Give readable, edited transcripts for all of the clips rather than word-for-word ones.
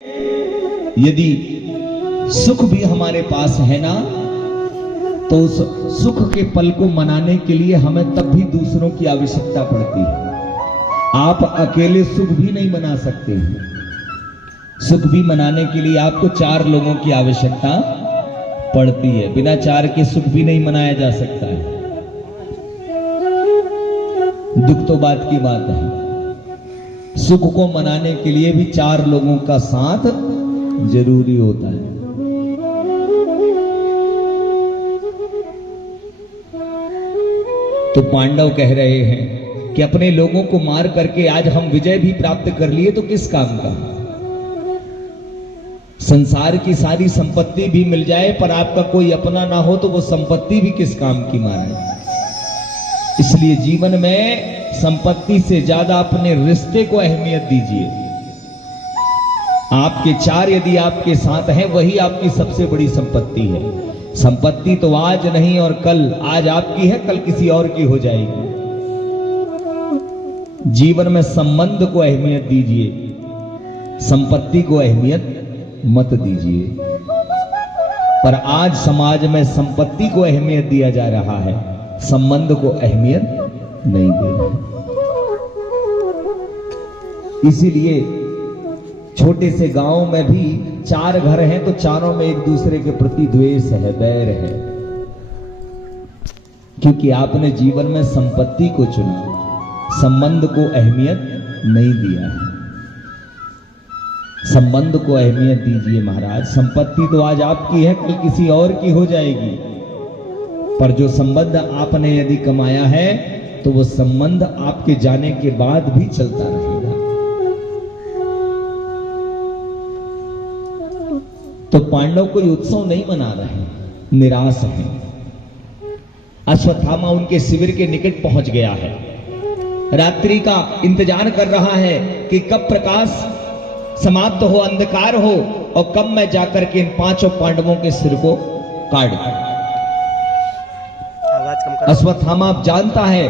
यदि सुख भी हमारे पास है ना, तो उस सुख के पल को मनाने के लिए हमें तब भी दूसरों की आवश्यकता पड़ती है। आप अकेले सुख भी नहीं मना सकते हैं। सुख भी मनाने के लिए आपको 4 लोगों की आवश्यकता पड़ती है। बिना 4 के सुख भी नहीं मनाया जा सकता है। दुख तो बात की बात है, सुख को मनाने के लिए भी 4 लोगों का साथ जरूरी होता है। तो पांडव कह रहे हैं कि अपने लोगों को मार करके आज हम विजय भी प्राप्त कर लिए तो किस काम का। संसार की सारी संपत्ति भी मिल जाए पर आपका कोई अपना ना हो तो वो संपत्ति भी किस काम की मारे। इसलिए जीवन में संपत्ति से ज्यादा अपने रिश्ते को अहमियत दीजिए। आपके 4 यदि आपके साथ हैं वही आपकी सबसे बड़ी संपत्ति है। संपत्ति तो आज नहीं और कल, आज आपकी है कल किसी और की हो जाएगी। जीवन में संबंध को अहमियत दीजिए, संपत्ति को अहमियत मत दीजिए। पर आज समाज में संपत्ति को अहमियत दिया जा रहा है, संबंध को अहमियत नहीं दे रहे। इसीलिए छोटे से गांव में भी 4 घर हैं तो चारों में एक दूसरे के प्रति द्वेष है, बैर है, क्योंकि आपने जीवन में संपत्ति को चुना, संबंध को अहमियत नहीं दिया है। संबंध को अहमियत दीजिए महाराज। संपत्ति तो आज आपकी है कल किसी और की हो जाएगी, पर जो संबंध आपने यदि कमाया है तो वो संबंध आपके जाने के बाद भी चलता रहेगा। तो पांडव कोई उत्सव नहीं मना रहे, निराश हैं। अश्वत्थामा उनके शिविर के निकट पहुंच गया है, रात्रि का इंतजार कर रहा है कि कब प्रकाश समाप्त हो, अंधकार हो और कब मैं जाकर के इन 5 पांडवों के सिर को काट दूं। अश्वत्थामा जानता है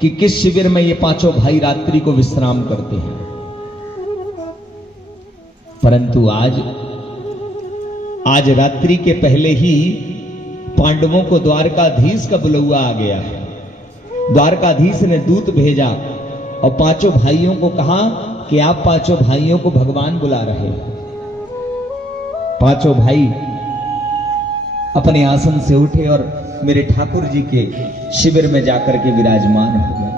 कि किस शिविर में ये 5 भाई रात्रि को विश्राम करते हैं, परंतु आज रात्रि के पहले ही पांडवों को द्वारकाधीश का बुलौआ आ गया है। द्वारकाधीश ने दूत भेजा और 5 भाइयों को कहा कि आप 5 भाइयों को भगवान बुला रहे हैं। 5 भाई अपने आसन से उठे और मेरे ठाकुर जी के शिविर में जाकर के विराजमान हो गए।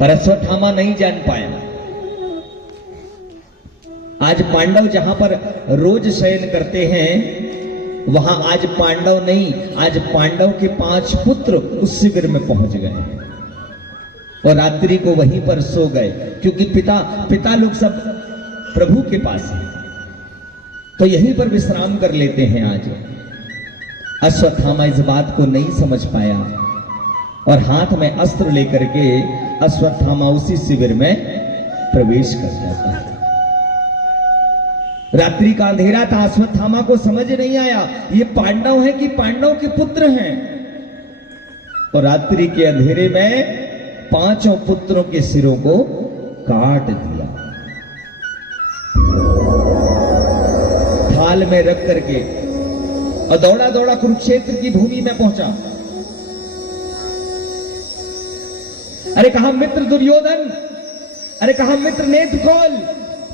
पर अश्वत्थामा नहीं जान पाया। आज पांडव जहां पर रोज शयन करते हैं वहां आज पांडव नहीं, आज पांडव के 5 पुत्र उस शिविर में पहुंच गए और रात्रि को वहीं पर सो गए, क्योंकि पिता लोग सब प्रभु के पास हैं तो यहीं पर विश्राम कर लेते हैं। आज अश्वत्थामा इस बात को नहीं समझ पाया और हाथ में अस्त्र लेकर के अश्वत्थामा उसी शिविर में प्रवेश कर जाता है। रात्रि का अंधेरा था, अश्वत्थामा को समझ नहीं आया ये पांडव हैं कि पांडव के पुत्र हैं। और रात्रि के अंधेरे में 5 पुत्रों के सिरों को काट दिया, थाल में रख करके, और दौड़ा दौड़ा कुरुक्षेत्र की भूमि में पहुंचा। अरे कहा मित्र दुर्योधन, अरे कहा मित्र नेत्र खोल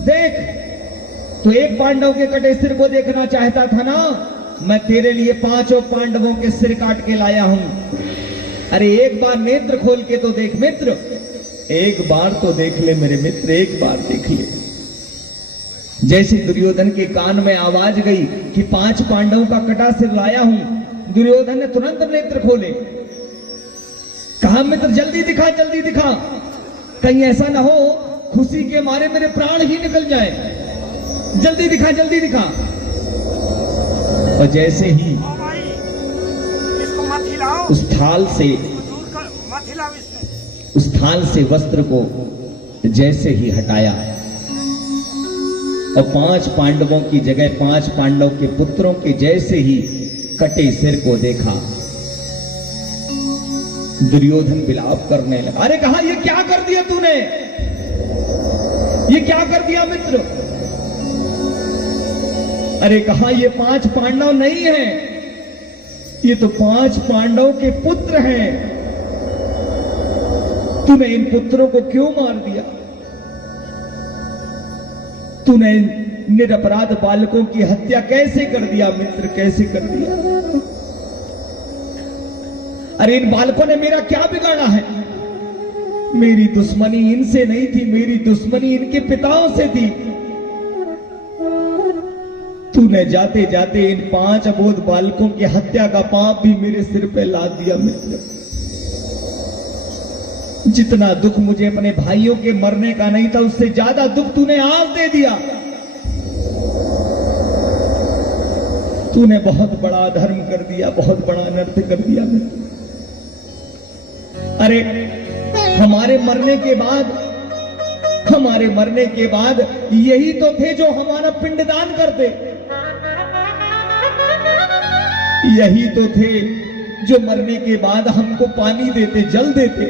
देख। तो एक पांडव के कटे सिर को देखना चाहता था ना, मैं तेरे लिए 5 पांडवों के सिर काट के लाया हूं। अरे एक बार नेत्र खोल के तो देख मित्र, एक बार तो देख ले मेरे मित्र, एक बार देख ले। जैसे दुर्योधन के कान में आवाज गई कि 5 पांडवों का कटा सिर लाया हूं, दुर्योधन ने तुरंत नेत्र खोले। कहा मित्र जल्दी दिखा, जल्दी दिखा, कहीं ऐसा ना हो खुशी के मारे मेरे प्राण ही निकल जाए। जल्दी दिखा, जल्दी दिखा। और जैसे ही उस थाल से वस्त्र को जैसे ही हटाया और 5 पांडवों की जगह 5 पांडव के पुत्रों के जैसे ही कटे सिर को देखा, दुर्योधन विलाप करने लगा। अरे कहा ये क्या कर दिया तूने, ये क्या कर दिया मित्र। अरे कहा ये 5 पांडव नहीं है, ये तो 5 पांडव के पुत्र हैं। तूने इन पुत्रों को क्यों मार दिया, तूने निरपराध बालकों की हत्या कैसे कर दिया मित्र, कैसे कर दिया। अरे इन बालकों ने मेरा क्या बिगाड़ा है, मेरी दुश्मनी इनसे नहीं थी, मेरी दुश्मनी इनके पिताओं से थी। तूने जाते जाते इन 5 अबोध बालकों की हत्या का पाप भी मेरे सिर पे लाद दिया मित्र। जितना दुख मुझे अपने भाइयों के मरने का नहीं था, उससे ज्यादा दुख तूने आज दे दिया। तूने बहुत बड़ा धर्म कर दिया, बहुत बड़ा अनर्थ कर दिया मित्र। अरे हमारे मरने के बाद यही तो थे जो हमारा पिंडदान करते, यही तो थे जो मरने के बाद हमको पानी देते, जल देते।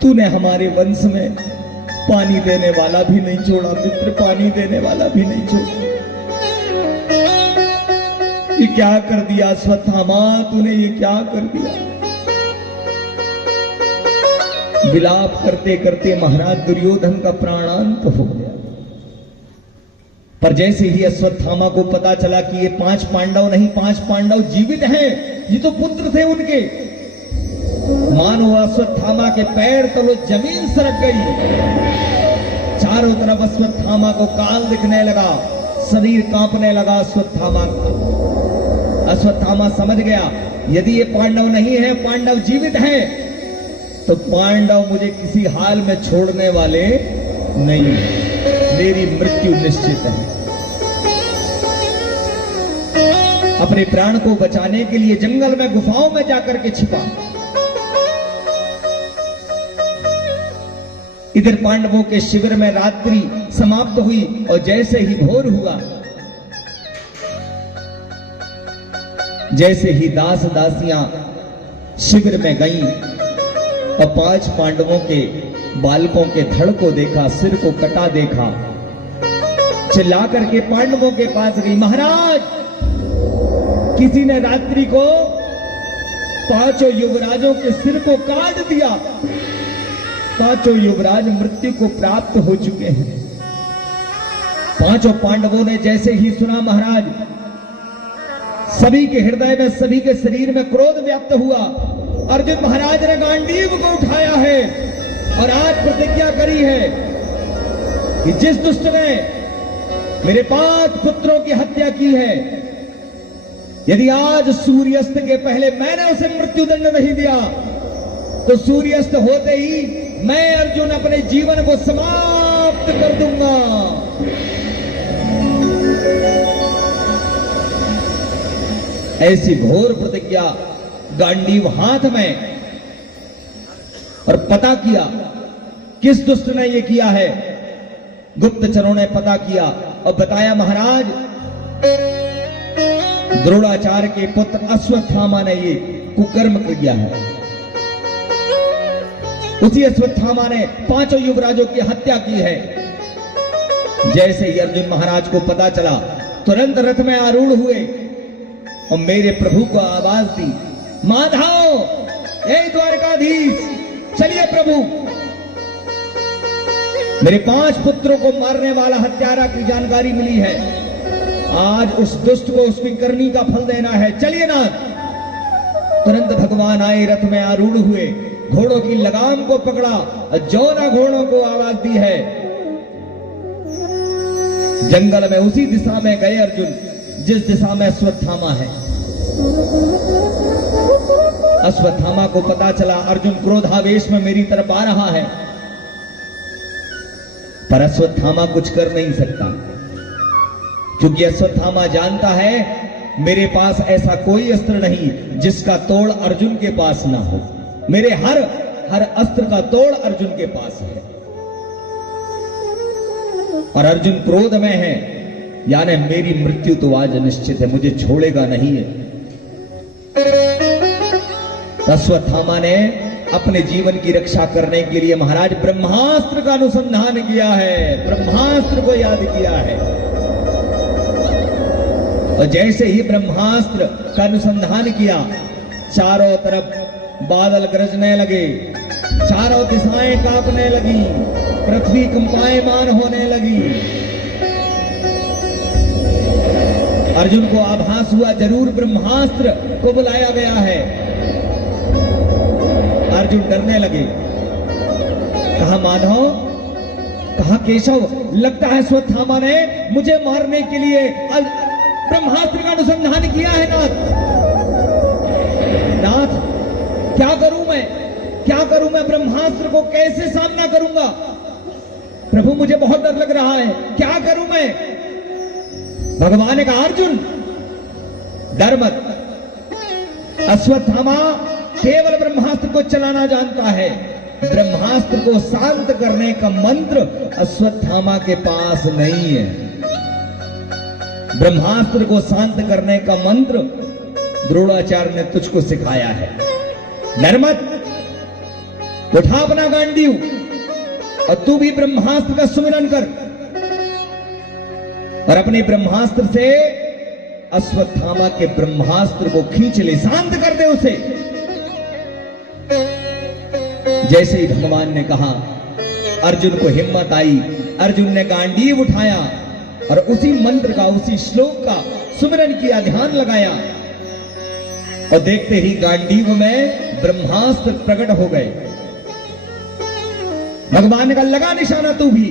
तूने हमारे वंश में पानी देने वाला भी नहीं छोड़ा मित्र, पानी देने वाला भी नहीं छोड़ा। ये क्या कर दिया अश्वत्थामा, तूने ये क्या कर दिया। विलाप करते करते महाराज दुर्योधन का प्राणांत हो गया। पर जैसे ही अश्वत्थामा को पता चला कि ये 5 पांडव नहीं, 5 पांडव जीवित हैं, ये तो पुत्र थे उनके, मानो अश्वत्थामा के पैर तलो जमीन सरक गई। चारों तरफ अश्वत्थामा को काल दिखने लगा, शरीर कांपने लगा अश्वत्थामा का। अश्वत्थामा समझ गया यदि ये पांडव नहीं है, पांडव जीवित हैं, तो पांडव मुझे किसी हाल में छोड़ने वाले नहीं, मेरी मृत्यु निश्चित है। अपने प्राण को बचाने के लिए जंगल में गुफाओं में जाकर के छिपा। इधर पांडवों के शिविर में रात्रि समाप्त हुई और जैसे ही भोर हुआ, जैसे ही दास दासियां शिविर में गईं और 5 पांडवों के बालकों के धड़ को देखा, सिर को कटा देखा, चिल्ला करके पांडवों के पास गई, महाराज किसी ने रात्रि को 5 युवराजों के सिर को काट दिया, 5 युवराज मृत्यु को प्राप्त हो चुके हैं। 5 पांडवों ने जैसे ही सुना महाराज, सभी के हृदय में, सभी के शरीर में क्रोध व्याप्त हुआ। अर्जुन महाराज ने गांडीव को उठाया है और आज प्रतिज्ञा करी है कि जिस दुष्ट ने मेरे 5 पुत्रों की हत्या की है, यदि आज सूर्यास्त के पहले मैंने उसे मृत्युदंड नहीं दिया, तो सूर्यास्त होते ही मैं अर्जुन अपने जीवन को समाप्त कर दूंगा। ऐसी घोर प्रतिज्ञा, गांडीव हाथ में, और पता किया किस दुष्ट ने यह किया है। गुप्तचरों ने पता किया और बताया महाराज द्रोणाचार्य के पुत्र अश्वत्थामा ने ये कुकर्म किया है। उसी अश्वत्थामा ने 5 युवराजों की हत्या की है। जैसे ही अर्जुन महाराज को पता चला, तुरंत रथ में आरूढ़ हुए और मेरे प्रभु को आवाज दी, माधव, हे द्वारकाधीश, चलिए प्रभु, मेरे 5 पुत्रों को मारने वाला हत्यारा की जानकारी मिली है। आज उस दुष्ट को उसकी करनी का फल देना है, चलिए ना। तुरंत भगवान आए, रथ में आरूढ़ हुए, घोड़ों की लगाम को पकड़ा और जौना घोड़ों को आवाज दी है। जंगल में उसी दिशा में गए अर्जुन जिस दिशा में अश्वत्थामा है। अश्वत्थामा को पता चला अर्जुन क्रोधावेश में मेरी तरफ आ रहा है, पर अश्वत्थामा कुछ कर नहीं सकता, क्योंकि अश्वत्थामा जानता है मेरे पास ऐसा कोई अस्त्र नहीं जिसका तोड़ अर्जुन के पास ना हो। मेरे हर अस्त्र का तोड़ अर्जुन के पास है, और अर्जुन क्रोध में है, यानी मेरी मृत्यु तो आज निश्चित है, मुझे छोड़ेगा नहीं है। अश्वत्थामा ने अपने जीवन की रक्षा करने के लिए महाराज ब्रह्मास्त्र का अनुसंधान किया है, ब्रह्मास्त्र को याद किया है। और जैसे ही ब्रह्मास्त्र का अनुसंधान किया, चारों तरफ बादल गरजने लगे, चारों दिशाएं कांपने लगी, पृथ्वी कंपायमान होने लगी। अर्जुन को आभास हुआ जरूर ब्रह्मास्त्र को बुलाया गया है। अर्जुन डरने लगे। कहा माधव, कहा केशव, लगता है अश्वत्थामा ने मुझे मारने के लिए ब्रह्मास्त्र का अनुसंधान किया है। नाथ क्या करूं मैं, क्या करूं मैं, ब्रह्मास्त्र को कैसे सामना करूंगा? प्रभु मुझे बहुत डर लग रहा है, क्या करूं मैं? भगवान ने कहा अर्जुन डर मत, अश्वत्थामा केवल ब्रह्मास्त्र को चलाना जानता है, ब्रह्मास्त्र को शांत करने का मंत्र अश्वत्थामा के पास नहीं है। ब्रह्मास्त्र को शांत करने का मंत्र द्रोणाचार्य ने तुझको सिखाया है। डर मत, उठा अपना गांडीव और तू भी ब्रह्मास्त्र का सुमिरन कर और अपने ब्रह्मास्त्र से अश्वत्थामा के ब्रह्मास्त्र को खींच ले, शांत कर दे उसे। जैसे ही भगवान ने कहा, अर्जुन को हिम्मत आई, अर्जुन ने गांडीव उठाया और उसी मंत्र का, उसी श्लोक का सुमिरन किया, ध्यान लगाया और देखते ही गांडीव में ब्रह्मास्त्र प्रकट हो गए। भगवान ने कहा लगा निशाना तू भी।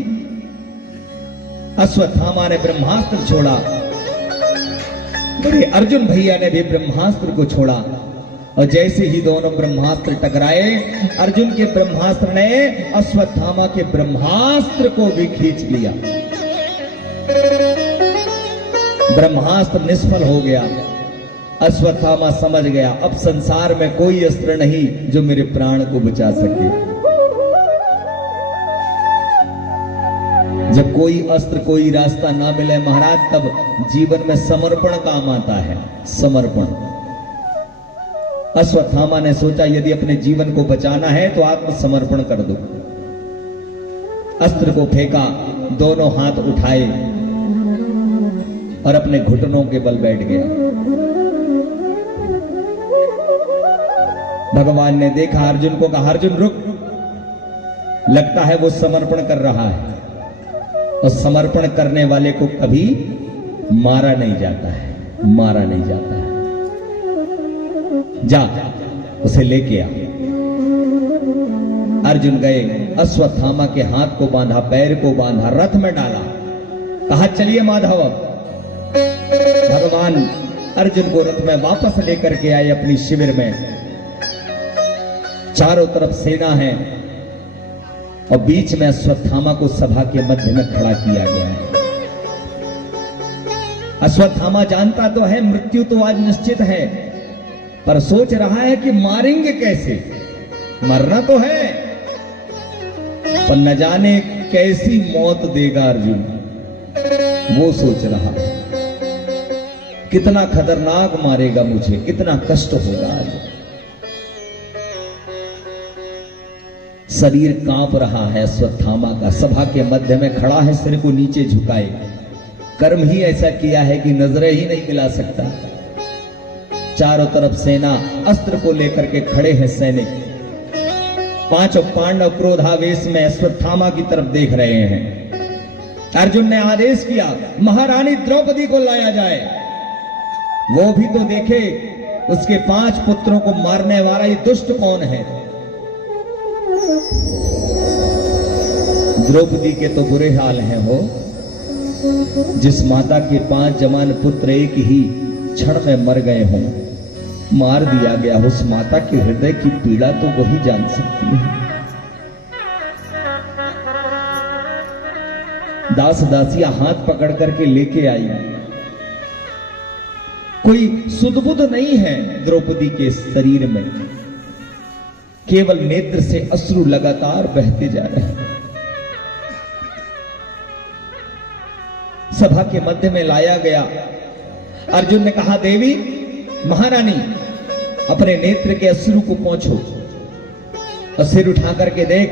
अश्वत्थामा ने ब्रह्मास्त्र छोड़ा, बड़े अर्जुन भैया ने भी ब्रह्मास्त्र को छोड़ा और जैसे ही दोनों ब्रह्मास्त्र टकराए, अर्जुन के ब्रह्मास्त्र ने अश्वत्थामा के ब्रह्मास्त्र को भी खींच लिया। ब्रह्मास्त्र निष्फल हो गया। अश्वत्थामा समझ गया अब संसार में कोई अस्त्र नहीं जो मेरे प्राण को बचा सके। जब कोई अस्त्र, कोई रास्ता ना मिले महाराज, तब जीवन में समर्पण काम आता है, समर्पण। अश्वत्थामा ने सोचा यदि अपने जीवन को बचाना है तो आत्मसमर्पण कर दो। अस्त्र को फेंका, दोनों हाथ उठाए और अपने घुटनों के बल बैठ गया। भगवान ने देखा, अर्जुन को कहा अर्जुन रुक, लगता है वो समर्पण कर रहा है और समर्पण करने वाले को कभी मारा नहीं जाता है, मारा नहीं जाता है। जा उसे लेके आ। अर्जुन गए, अश्वत्थामा के हाथ को बांधा, पैर को बांधा, रथ में डाला, कहा चलिए माधव। भगवान अर्जुन को रथ में वापस लेकर के आए अपनी शिविर में। चारों तरफ सेना है और बीच में अश्वत्थामा को सभा के मध्य में खड़ा किया गया है। अश्वत्थामा जानता तो है मृत्यु तो आज निश्चित है, पर सोच रहा है कि मारेंगे कैसे। मरना तो है पर न जाने कैसी मौत देगा अर्जुन, वो सोच रहा है। कितना खतरनाक मारेगा मुझे, कितना कष्ट होगा आज। शरीर कांप रहा है अश्वत्थामा का, सभा के मध्य में खड़ा है, सिर को नीचे झुकाए। कर्म ही ऐसा किया है कि नजरें ही नहीं मिला सकता। चारों तरफ सेना अस्त्र को लेकर के खड़े हैं सैनिक। पांचों पांडव क्रोधावेश में अश्वत्थामा की तरफ देख रहे हैं। अर्जुन ने आदेश किया महारानी द्रौपदी को लाया जाए, वो भी तो देखे उसके 5 पुत्रों को मारने वाला ये दुष्ट कौन है। द्रौपदी के तो बुरे हाल हैं हो, जिस माता के 5 जवान पुत्र एक ही क्षण में मर गए हों, मार दिया गया, उस माता के हृदय की पीड़ा तो वही जान सकती है। दास दासियां हाथ पकड़ करके लेके आई, कोई सुध-बुध नहीं है द्रौपदी के शरीर में, केवल नेत्र से अश्रु लगातार बहते जा रहे हैं। सभा के मध्य में लाया गया। अर्जुन ने कहा देवी महारानी अपने नेत्र के अश्रु को पोंछो और सिर उठा करके देख,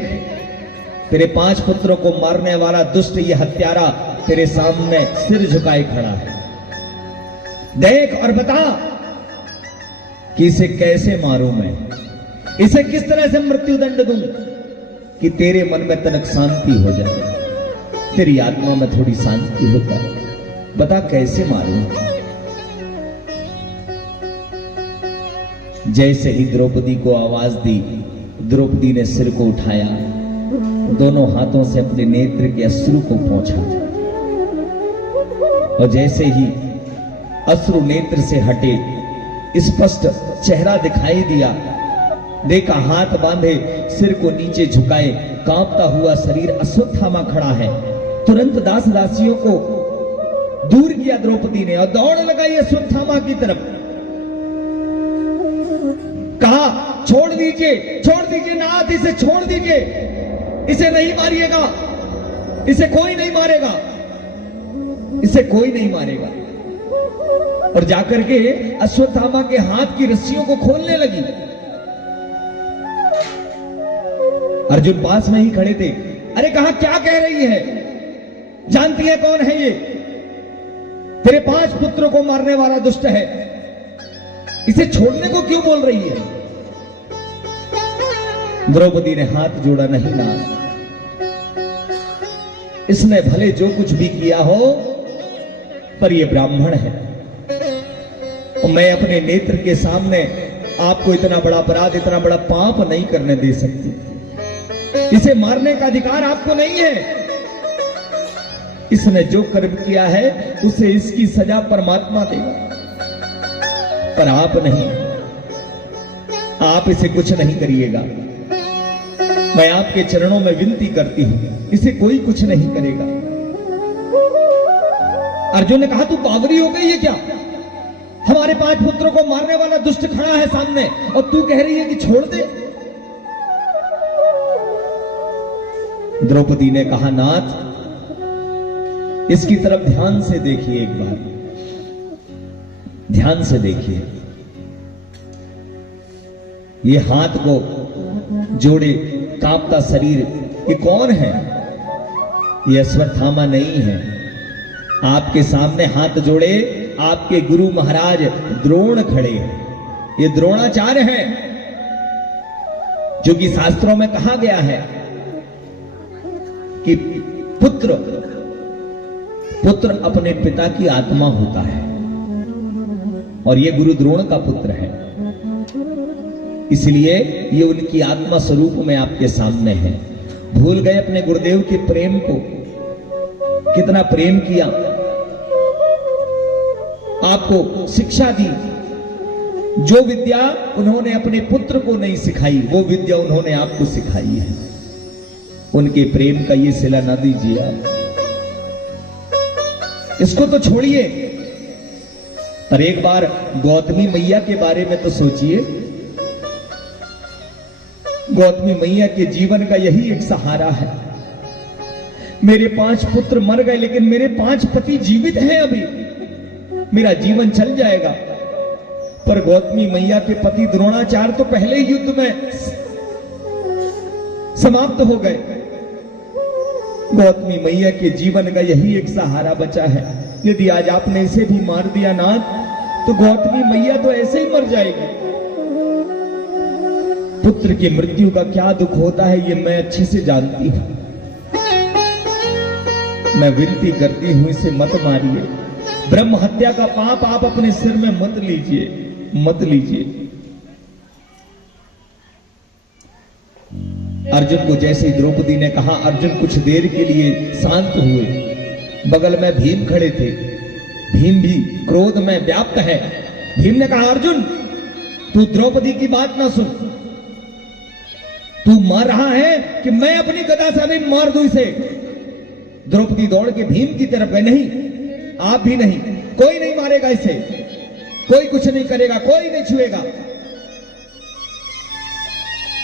तेरे 5 पुत्रों को मारने वाला दुष्ट ये हत्यारा तेरे सामने सिर झुकाए खड़ा है। देख और बता कि इसे कैसे मारूं मैं, इसे किस तरह से मृत्यु दंड दूं कि तेरे मन में तनक शांति हो जाए, तेरी आत्मा में थोड़ी शांति हो जाए। बता कैसे मारूं। जैसे ही द्रौपदी को आवाज दी, द्रौपदी ने सिर को उठाया, दोनों हाथों से अपने नेत्र के अश्रु को पोंछा और जैसे ही अश्रु नेत्र से हटे, स्पष्ट चेहरा दिखाई दिया। देखा हाथ बांधे, सिर को नीचे झुकाए, कांपता हुआ शरीर अश्वत्थामा खड़ा है। तुरंत दास दासियों को दूर किया द्रौपदी ने और दौड़ लगाई अश्वत्थामा की तरफ। कहा छोड़ दीजिए नाथ, इसे छोड़ दीजिए, इसे नहीं मारिएगा, इसे कोई नहीं मारेगा, इसे कोई नहीं मारेगा। और जाकर के अश्वत्थामा के हाथ की रस्सियों को खोलने लगी। अर्जुन पास में ही खड़े थे। अरे कहा क्या कह रही है, जानती है कौन है ये? तेरे 5 पुत्रों को मारने वाला दुष्ट है, इसे छोड़ने को क्यों बोल रही है? द्रौपदी ने हाथ जोड़ा, नहीं ना, इसने भले जो कुछ भी किया हो, पर यह ब्राह्मण है और मैं अपने नेत्र के सामने आपको इतना बड़ा अपराध, इतना बड़ा पाप नहीं करने दे सकती। इसे मारने का अधिकार आपको नहीं है। इसने जो कर्म किया है उसे इसकी सजा परमात्मा देगा, पर आप नहीं, आप इसे कुछ नहीं करिएगा। मैं आपके चरणों में विनती करती हूं, इसे कोई कुछ नहीं करेगा। अर्जुन ने कहा तू बावरी हो गई है क्या? हमारे 5 पुत्रों को मारने वाला दुष्ट खड़ा है सामने और तू कह रही है कि छोड़ दे। द्रौपदी ने कहा नाथ, इसकी तरफ ध्यान से देखिए, एक बार ध्यान से देखिए। ये हाथ को जोड़े, कांपता शरीर, ये कौन है? ये अश्वत्थामा नहीं है। आपके सामने हाथ जोड़े आपके गुरु महाराज द्रोण खड़े हैं। ये द्रोणाचार्य हैं, जो कि शास्त्रों में कहा गया है कि पुत्र अपने पिता की आत्मा होता है, और ये गुरु द्रोण का पुत्र है, इसलिए ये उनकी आत्मा स्वरूप में आपके सामने है। भूल गए अपने गुरुदेव के प्रेम को, कितना प्रेम किया, आपको शिक्षा दी। जो विद्या उन्होंने अपने पुत्र को नहीं सिखाई, वो विद्या उन्होंने आपको सिखाई है। उनके प्रेम का ये सिला ना दीजिए आप। इसको तो छोड़िए, पर एक बार गौतमी मैया के बारे में तो सोचिए। गौतमी मैया के जीवन का यही एक सहारा है। मेरे 5 पुत्र मर गए, लेकिन मेरे 5 पति जीवित हैं अभी, मेरा जीवन चल जाएगा। पर गौतमी मैया के पति द्रोणाचार्य तो पहले ही युद्ध में समाप्त हो गए। गौतमी मैया के जीवन का यही एक सहारा बचा है। यदि आज आपने इसे भी मार दिया नाथ, तो गौतमी मैया तो ऐसे ही मर जाएगी। पुत्र की मृत्यु का क्या दुख होता है ये मैं अच्छे से जानती हूं। मैं विनती करती हूं, इसे मत मारिए। ब्रह्म हत्या का पाप आप अपने सिर में मत लीजिए, मत लीजिए। अर्जुन को जैसे ही द्रौपदी ने कहा, अर्जुन कुछ देर के लिए शांत हुए। बगल में भीम खड़े थे। भीम भी क्रोध में व्याप्त है। भीम ने कहा, अर्जुन तू द्रौपदी की बात ना सुन। तू मार रहा है कि मैं अपनी गदा से अभी मार दूं इसे। द्रौपदी दौड़ के भीम की तरफ गए। नहीं, आप भी नहीं, कोई नहीं मारेगा इसे, कोई कुछ नहीं करेगा, कोई नहीं छुएगा।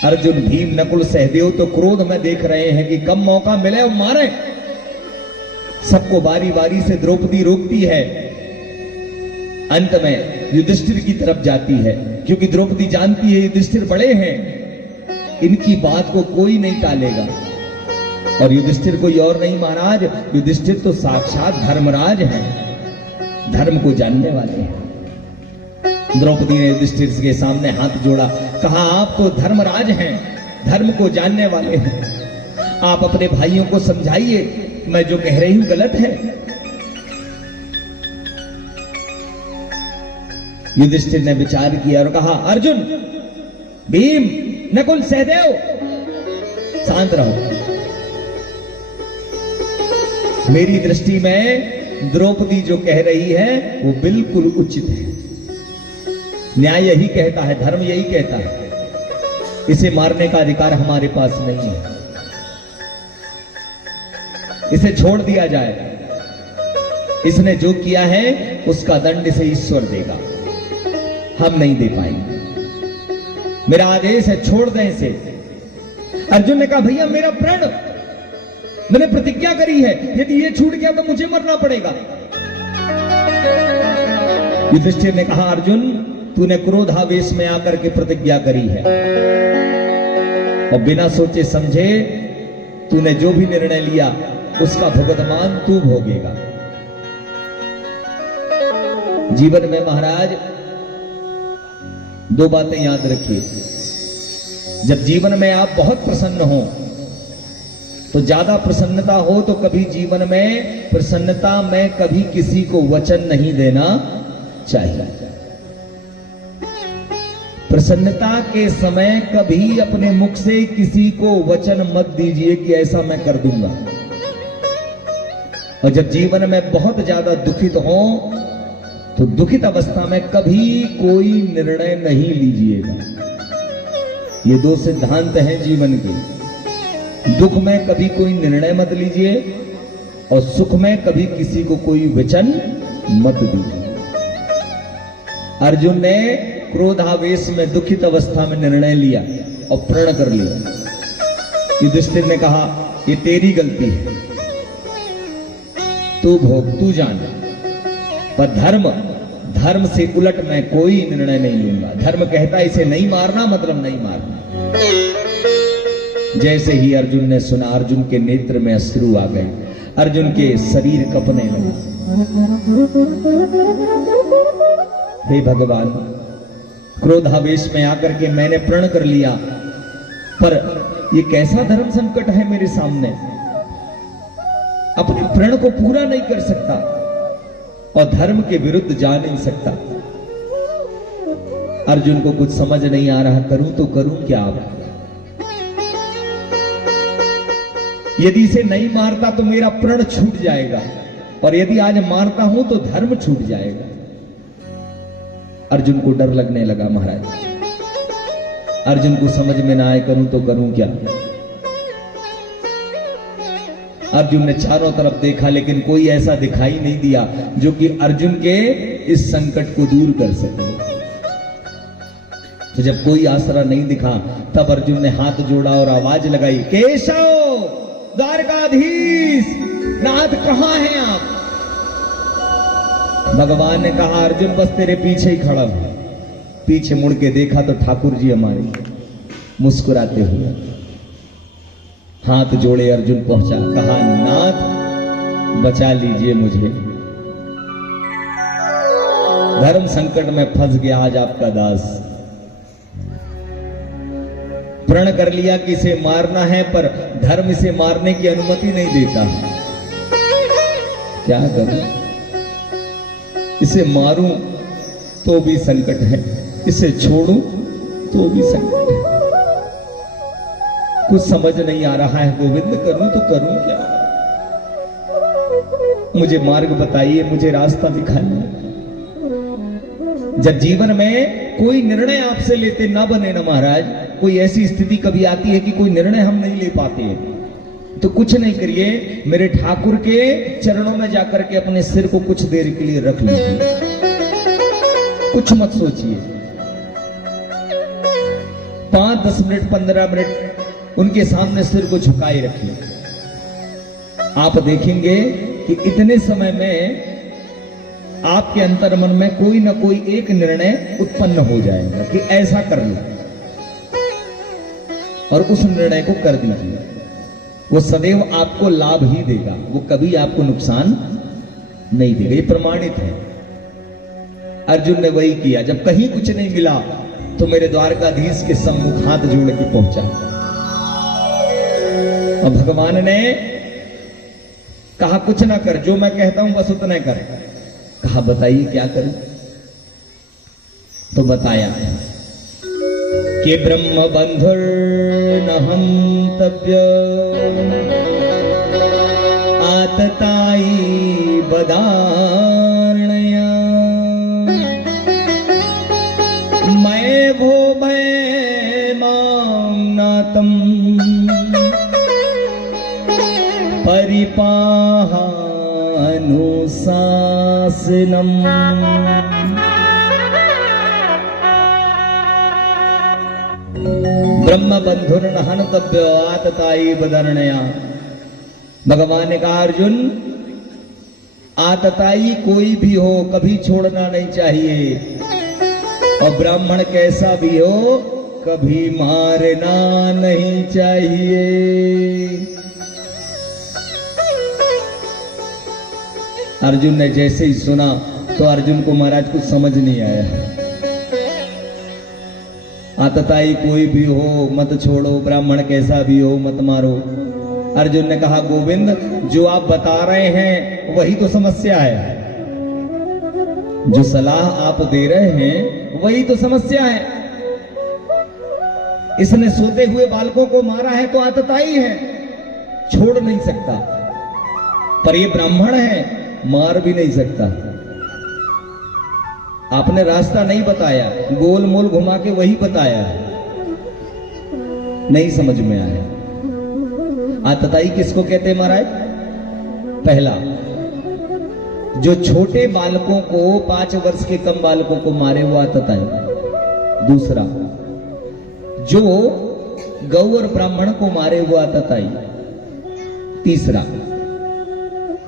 अर्जुन, भीम, नकुल, सहदेव तो क्रोध में देख रहे हैं कि कम मौका मिले और मारे। सबको बारी बारी से द्रौपदी रोकती है। अंत में युधिष्ठिर की तरफ जाती है, क्योंकि द्रौपदी जानती है युधिष्ठिर बड़े हैं, इनकी बात को कोई नहीं टालेगा। और युधिष्ठिर कोई और नहीं महाराज, युधिष्ठिर तो साक्षात धर्मराज हैं, धर्म को जानने वाले हैं। द्रौपदी ने युधिष्ठिर के सामने हाथ जोड़ा, कहा आप तो धर्मराज हैं, धर्म को जानने वाले हैं, आप अपने भाइयों को समझाइए, मैं जो कह रही हूं गलत है। युधिष्ठिर ने विचार किया और कहा, अर्जुन, भीम, नकुल, सहदेव, शांत रहो। मेरी दृष्टि में द्रौपदी जो कह रही है वो बिल्कुल उचित है। न्याय यही कहता है, धर्म यही कहता है, इसे मारने का अधिकार हमारे पास नहीं है, इसे छोड़ दिया जाए। इसने जो किया है उसका दंड इसे ईश्वर देगा, हम नहीं दे पाएंगे। मेरा आदेश है, छोड़ दें इसे। अर्जुन ने कहा, भैया मेरा प्रण, मैंने प्रतिज्ञा करी है, यदि ये छूट गया तो मुझे मरना पड़ेगा। युधिष्ठिर ने कहा, अर्जुन, तूने क्रोधावेश में आकर के प्रतिज्ञा करी है और बिना सोचे समझे तूने जो भी निर्णय लिया उसका भुगतान तू भोगेगा। जीवन में महाराज दो बातें याद रखिए। जब जीवन में आप बहुत प्रसन्न हो तो ज्यादा प्रसन्नता हो तो कभी जीवन में प्रसन्नता में कभी किसी को वचन नहीं देना चाहिए। प्रसन्नता के समय कभी अपने मुख से किसी को वचन मत दीजिए कि ऐसा मैं कर दूंगा। और जब जीवन में बहुत ज्यादा दुखित हो तो दुखित अवस्था में कभी कोई निर्णय नहीं लीजिएगा। ये दो सिद्धांत हैं जीवन के। दुख में कभी कोई निर्णय मत लीजिए और सुख में कभी किसी को कोई वचन मत दीजिए। अर्जुन ने क्रोधावेश में दुखित अवस्था में निर्णय लिया और प्रण कर लिया। युधिष्ठिर ने कहा, ये तेरी गलती है, तू भोग, तू जान, पर धर्म से उलट मैं कोई निर्णय नहीं लूंगा। धर्म कहता है इसे नहीं मारना, मतलब नहीं मारना। जैसे ही अर्जुन ने सुना, अर्जुन के नेत्र में अश्रु आ गए, अर्जुन के शरीर कपने लगा। हे भगवान, क्रोधावेश में आकर के मैंने प्रण कर लिया, पर ये कैसा धर्म संकट है मेरे सामने। अपने प्रण को पूरा नहीं कर सकता और धर्म के विरुद्ध जा नहीं सकता। अर्जुन को कुछ समझ नहीं आ रहा, करूं तो करूं क्या। यदि इसे नहीं मारता तो मेरा प्रण छूट जाएगा, और यदि आज मारता हूं तो धर्म छूट जाएगा। अर्जुन को डर लगने लगा महाराज। अर्जुन को समझ में ना आए, करूं तो करूं क्या। अर्जुन ने चारों तरफ देखा, लेकिन कोई ऐसा दिखाई नहीं दिया जो कि अर्जुन के इस संकट को दूर कर सके। तो जब कोई आसरा नहीं दिखा, तब अर्जुन ने हाथ जोड़ा और आवाज लगाई, केशव, द्वारकाधीश, नाथ कहां हैं आप। भगवान ने कहा, अर्जुन बस तेरे पीछे ही खड़ा हूं। पीछे मुड़ के देखा तो ठाकुर जी हमारे मुस्कुराते हुए, हाथ जोड़े अर्जुन पहुंचा, कहा, नाथ बचा लीजिए मुझे, धर्म संकट में फंस गया आज आपका दास। प्रण कर लिया कि इसे मारना है, पर धर्म इसे मारने की अनुमति नहीं देता। क्या करूं, इसे मारूं तो भी संकट है, इसे छोड़ूं तो भी संकट है। कुछ समझ नहीं आ रहा है गोविंद, करूं तो करूं क्या। मुझे मार्ग बताइए, मुझे रास्ता दिखाइए। जब जीवन में कोई निर्णय आपसे लेते ना बने ना महाराज, कोई ऐसी स्थिति कभी आती है कि कोई निर्णय हम नहीं ले पाते हैं, तो कुछ नहीं करिए, मेरे ठाकुर के चरणों में जाकर के अपने सिर को कुछ देर के लिए रख लीजिए, कुछ मत सोचिए। 5, 10 मिनट, 15 मिनट उनके सामने सिर को झुकाए रखिए। आप देखेंगे कि इतने समय में आपके अंतर मन में कोई ना कोई एक निर्णय उत्पन्न हो जाएगा कि ऐसा कर लो, और उस निर्णय को कर दीजिए। वो सदैव आपको लाभ ही देगा, वो कभी आपको नुकसान नहीं देगा। ये प्रमाणित है। अर्जुन ने वही किया। जब कहीं कुछ नहीं मिला तो मेरे द्वारकाधीश के सम्मुख हाथ जोड़ के पहुंचा, और भगवान ने कहा कुछ ना कर, जो मैं कहता हूं बस उतना कर। कहा बताइए क्या करूं? तो बताया कि ब्रह्म बंधुर्न हन्तव्य आततायी बदार्णया मैं भो भय मां नातं परिपाहानुशासनम्। ब्रह्म बंधुर्न हन्तव्य आततायी बदार्णया। भगवान ने कहा अर्जुन, आतताई कोई भी हो कभी छोड़ना नहीं चाहिए, और ब्राह्मण कैसा भी हो कभी मारना नहीं चाहिए। अर्जुन ने जैसे ही सुना तो अर्जुन को महाराज कुछ समझ नहीं आया। आतताई कोई भी हो मत छोड़ो, ब्राह्मण कैसा भी हो मत मारो। अर्जुन ने कहा गोविंद, जो आप बता रहे हैं वही तो समस्या है, जो सलाह आप दे रहे हैं वही तो समस्या है। इसने सोते हुए बालकों को मारा है तो आतताई है, छोड़ नहीं सकता, पर ये ब्राह्मण है, मार भी नहीं सकता। आपने रास्ता नहीं बताया, गोल मोल घुमा के वही बताया, नहीं समझ में आया। आतताई किसको कहते महाराज? पहला, जो छोटे बालकों को, 5 वर्ष के कम बालकों को मारे वो आतताई। दूसरा, जो गौ और ब्राह्मण को मारे वो आतताई। तीसरा,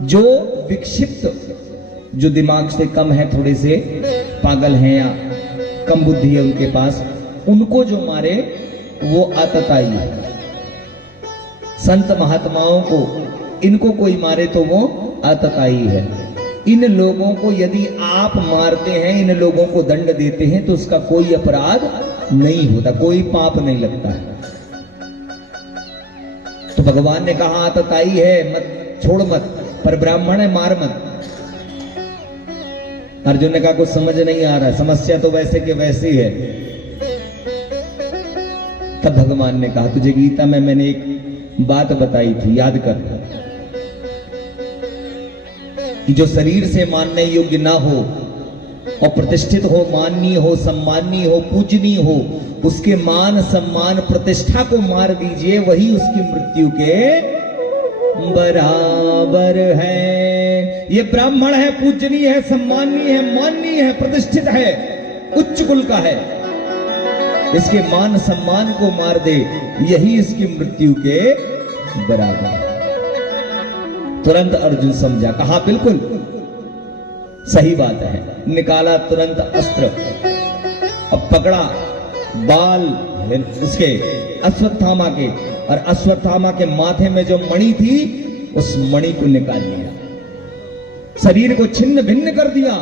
जो विक्षिप्त, जो दिमाग से कम है, थोड़े से पागल हैं या कम बुद्धि है उनके पास, उनको जो मारे वो आतताई है। संत महात्माओं को, इनको कोई मारे तो वो आतताई है। इन लोगों को यदि आप मारते हैं, इन लोगों को दंड देते हैं तो उसका कोई अपराध नहीं होता, कोई पाप नहीं लगता है। तो भगवान ने कहा आतताई है मत, छोड़ मत, पर ब्राह्मण है मार मत। अर्जुन ने कहा कुछ समझ नहीं आ रहा, समस्या तो वैसे के वैसे ही है। तब भगवान ने कहा तुझे गीता में मैंने एक बात बताई थी, याद कर, कि जो शरीर से मानने योग्य ना हो और प्रतिष्ठित हो, माननीय हो, सम्माननीय हो, पूजनीय हो, उसके मान सम्मान प्रतिष्ठा को मार दीजिए, वही उसकी मृत्यु के बराबर है। ये ब्राह्मण है, पूजनीय है, सम्माननीय है, माननीय है, प्रतिष्ठित है, उच्च कुल का है, इसके मान सम्मान को मार दे, यही इसकी मृत्यु के बराबर है। तुरंत अर्जुन समझा, कहा बिल्कुल सही बात है। निकाला तुरंत अस्त्र, अब पकड़ा बाल उसके अश्वत्थामा के, और अश्वत्थामा के माथे में जो मणि थी उस मणि को निकाल लिया, शरीर को छिन्न भिन्न कर दिया,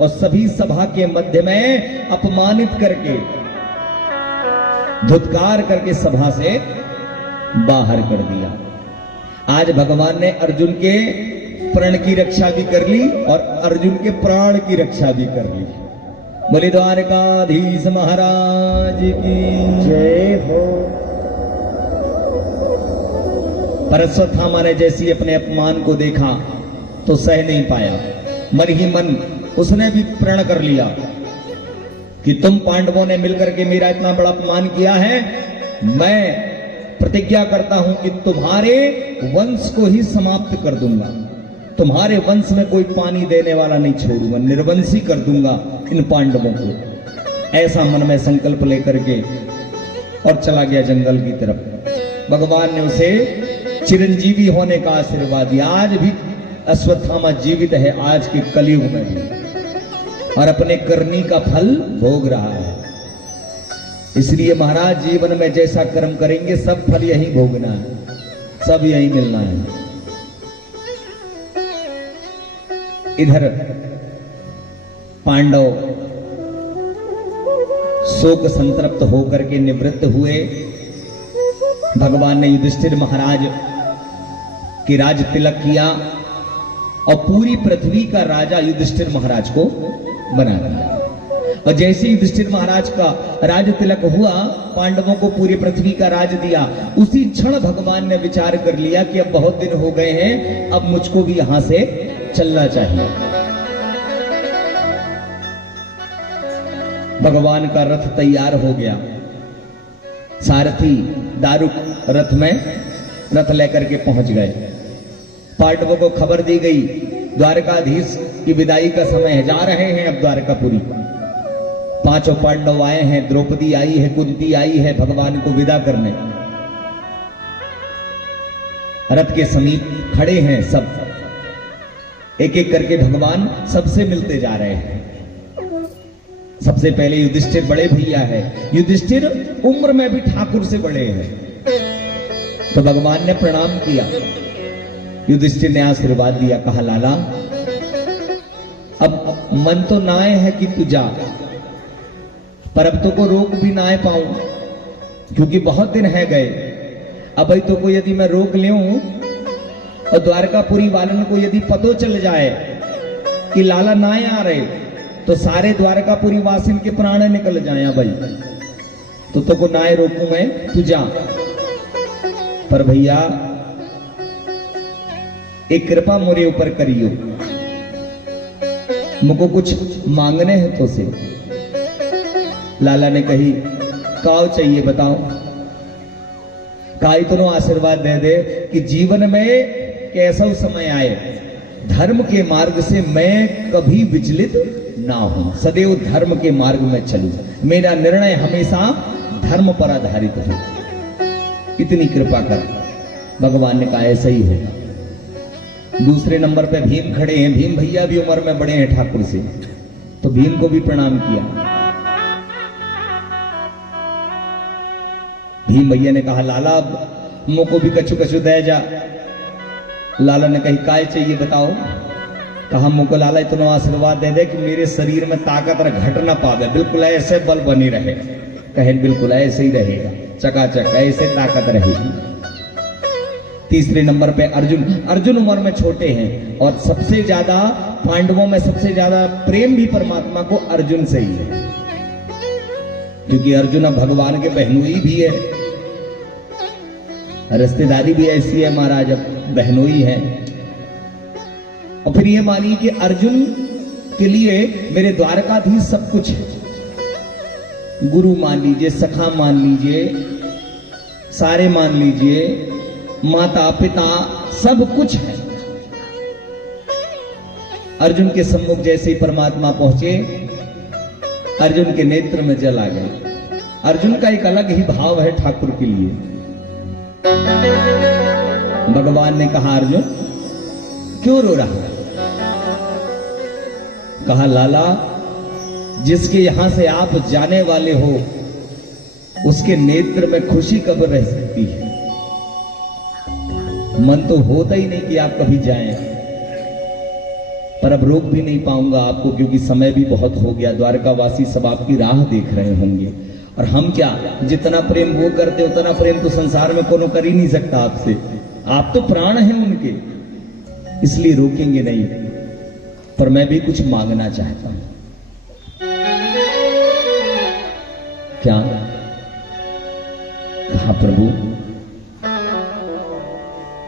और सभी सभा के मध्य में अपमानित करके, धुतकार करके सभा से बाहर कर दिया। आज भगवान ने अर्जुन के प्रण की रक्षा भी कर ली और अर्जुन के प्राण की रक्षा भी कर ली। बोले द्वारकाधीश महाराज की जय हो। पर अश्वत्थामा ने जैसी अपने अपमान को देखा तो सह नहीं पाया, मन ही मन उसने भी प्रण कर लिया कि तुम पांडवों ने मिलकर के मेरा इतना बड़ा अपमान किया है, मैं प्रतिज्ञा करता हूं कि तुम्हारे वंश को ही समाप्त कर दूंगा, तुम्हारे वंश में कोई पानी देने वाला नहीं छोड़ूंगा, निर्वंशी कर दूंगा इन पांडवों को। ऐसा मन में संकल्प लेकर के और चला गया जंगल की तरफ। भगवान ने उसे चिरंजीवी होने का आशीर्वाद दिया। आज भी अश्वत्थामा जीवित है आज के कलयुग में भी और अपने करनी का फल भोग रहा है। इसलिए महाराज जीवन में जैसा कर्म करेंगे सब फल यही भोगना है, सब यही मिलना है। इधर पांडव शोक संतृप्त होकर के निवृत्त हुए। भगवान ने युधिष्ठिर महाराज की राज तिलक किया और पूरी पृथ्वी का राजा युधिष्ठिर महाराज को बना दिया। और जैसे युधिष्ठिर महाराज का राज तिलक हुआ, पांडवों को पूरी पृथ्वी का राज दिया, उसी क्षण भगवान ने विचार कर लिया कि अब बहुत दिन हो गए हैं, अब मुझको भी यहां से चलना चाहिए। भगवान का रथ तैयार हो गया। सारथी दारुक रथ में रथ लेकर के पहुंच गए। पांडवों को खबर दी गई द्वारकाधीश की विदाई का समय है, जा रहे हैं अब द्वारकापुरी। पांचों पांडव आए हैं, द्रौपदी आई है, कुंती आई है भगवान को विदा करने। रथ के समीप खड़े हैं सब, एक एक करके भगवान सबसे मिलते जा रहे हैं। सबसे पहले युधिष्ठिर बड़े भैया है, युधिष्ठिर उम्र में भी ठाकुर से बड़े हैं, तो भगवान ने प्रणाम किया। युधिष्ठिर ने आशीर्वाद दिया, कहा लाला अब मन तो ना है कि तू जा, पर अब तो को रोक भी ना पाऊं क्योंकि बहुत दिन है गए। अब तो को यदि मैं रोक लूं और द्वारकापुरी वालन को यदि पतो चल जाए कि लाला ना आ रहे, तो सारे द्वारकापुरी वासिन के प्राण निकल जाए भाई, तो को ना रोकू मैं, तू जा। पर भैया एक कृपा मोरे ऊपर करियो, मुझको कुछ मांगने हैं तो से। लाला ने कही काव चाहिए बताओ। काई तो आशीर्वाद दे दे कि जीवन में कैसा समय आए, धर्म के मार्ग से मैं कभी विचलित ना हूं, सदैव धर्म के मार्ग में चलूं, मेरा निर्णय हमेशा धर्म पर आधारित हो, इतनी कृपा कर। भगवान ने कहा ऐसा ही होगा। दूसरे नंबर पे भीम खड़े हैं, भीम भैया भी उम्र में बड़े हैं ठाकुर से, तो भीम को भी प्रणाम किया। भीम भैया ने कहा लाला अब मुझको भी कछु कछु दे जा। लाला ने कही काय चाहिए बताओ। कहा मुझको लाला इतना आशीर्वाद दे दे कि मेरे शरीर में ताकत घट ना पावे, बिल्कुल ऐसे बल बनी रहे। कहे बिल्कुल ऐसे ही रहेगा, चकाचक ऐसे ताकत रहेगी। तीसरे नंबर पे अर्जुन, अर्जुन उम्र में छोटे हैं और सबसे ज्यादा पांडवों में सबसे ज्यादा प्रेम भी परमात्मा को अर्जुन से ही है, क्योंकि अर्जुन अब भगवान के बहनोई भी है, रिश्तेदारी भी ऐसी है महाराज, अब बहनोई है। और फिर ये मानिए कि अर्जुन के लिए मेरे द्वारकाधीश सब कुछ है, गुरु मान लीजिए, सखा मान लीजिए, सारे मान लीजिए, माता पिता सब कुछ है। अर्जुन के सम्मुख जैसे ही परमात्मा पहुंचे, अर्जुन के नेत्र में जल आ गए। अर्जुन का एक अलग ही भाव है ठाकुर के लिए। भगवान ने कहा अर्जुन क्यों रो रहा है? कहा लाला जिसके यहां से आप जाने वाले हो उसके नेत्र में खुशी कब रह सकती है? मन तो होता ही नहीं कि आप कभी जाएं, पर अब रोक भी नहीं पाऊंगा आपको, क्योंकि समय भी बहुत हो गया। द्वारकावासी सब आपकी राह देख रहे होंगे, और हम क्या जितना प्रेम वो करते उतना प्रेम तो संसार में कोनो कर ही नहीं सकता आपसे। आप तो प्राण हैं उनके, इसलिए रोकेंगे नहीं। पर मैं भी कुछ मांगना चाहता हूं। क्या? कहा प्रभु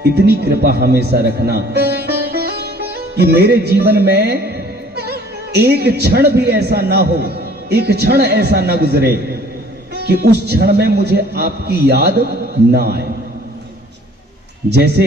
इतनी कृपा हमेशा रखना कि मेरे जीवन में एक क्षण भी ऐसा ना हो, एक क्षण ऐसा ना गुजरे कि उस क्षण में मुझे आपकी याद ना आए। जैसे